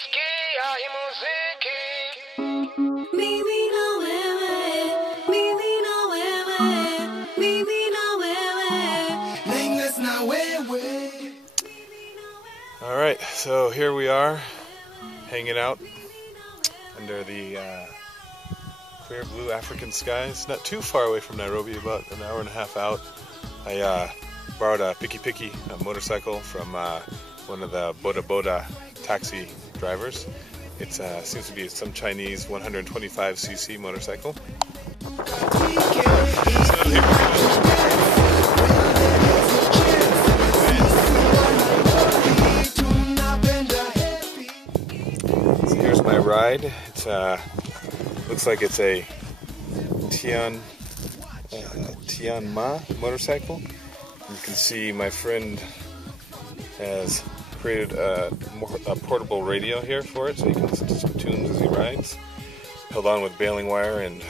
Ukisikia hii muziki mimi na wewe, mimi na wewe, mimi na wewe, nameless na wewe. All right, so here we are, hanging out under the clear blue African skies. Not too far away from Nairobi, about an hour and a half out. I borrowed a piki, a motorcycle, from one of the Bodaboda taxi drivers. It seems to be some Chinese 125cc motorcycle. So here's my ride. It's looks like it's a Tianma motorcycle. You can see my friend has created a portable radio here for it, so he can listen to some tunes as he rides. Held on with baling wire and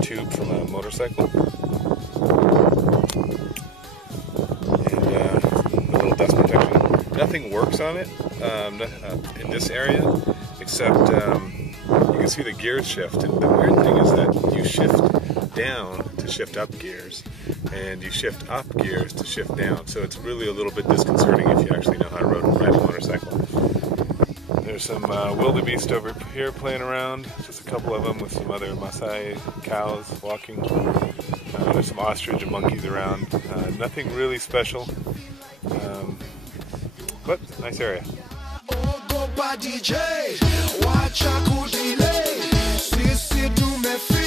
tube from a motorcycle. And a little dust protection. Nothing works on it in this area, except you can see the gears shift. And the weird thing is that you shift down to shift up gears, and you shift up gears to shift down. So it's really a little bit disconcerting if you actually know how to ride a motorcycle. There's some wildebeest over here playing around, just a couple of them with some other Maasai cows walking. There's some ostrich and monkeys around. Nothing really special, but nice area. DJ, wacha kudile, sisi tumefika.